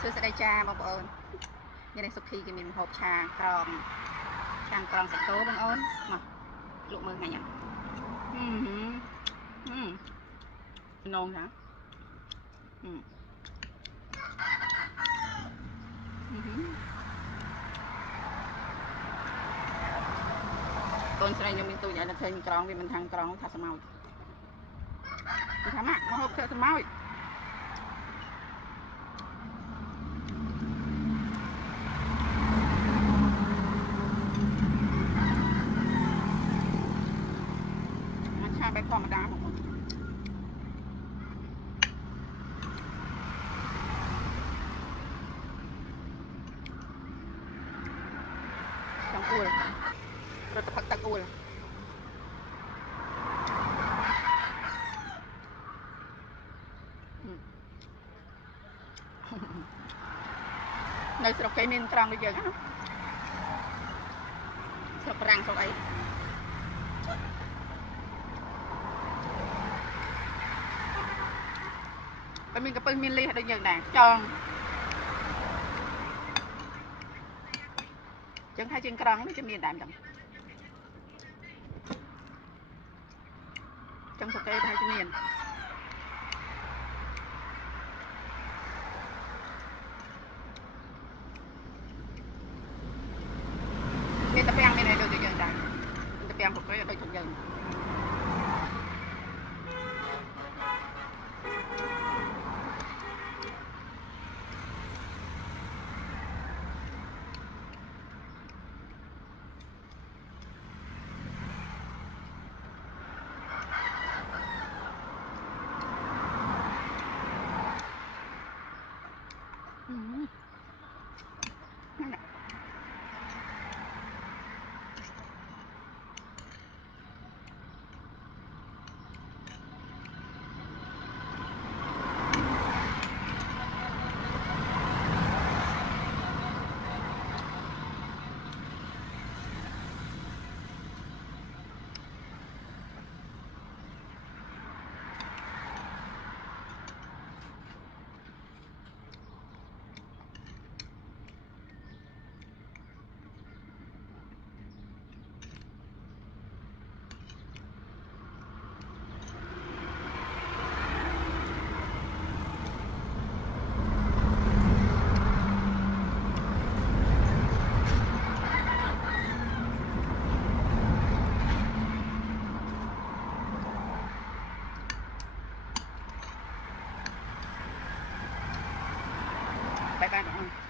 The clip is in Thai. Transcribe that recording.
ซื้อสไลด์ชาบางคนยังในสุกี้ก็มีหอบชากรองชากรองสักโต๊ะบางคนมาลูกมือไงเนี่ยนงนะต้นสไลด์ยังมีตัวใหญ่แล้วเธอมีกรองมีมันทางกรองทาสมาไปทำอ่ะมาหอบเธอสมาไปธรรมดาหมดตังกูลรถพักตังกูลในสระไก่เมนตรังไปเยอะนะสระปรังสระไอmình có mình ly được những đảng tròn chẳng hai chân cong nó cho mình đảm đồng trong thực tế hai chân miền mình tập ăn này được những đảng tập ăn một cái đôi chục dần bye bye.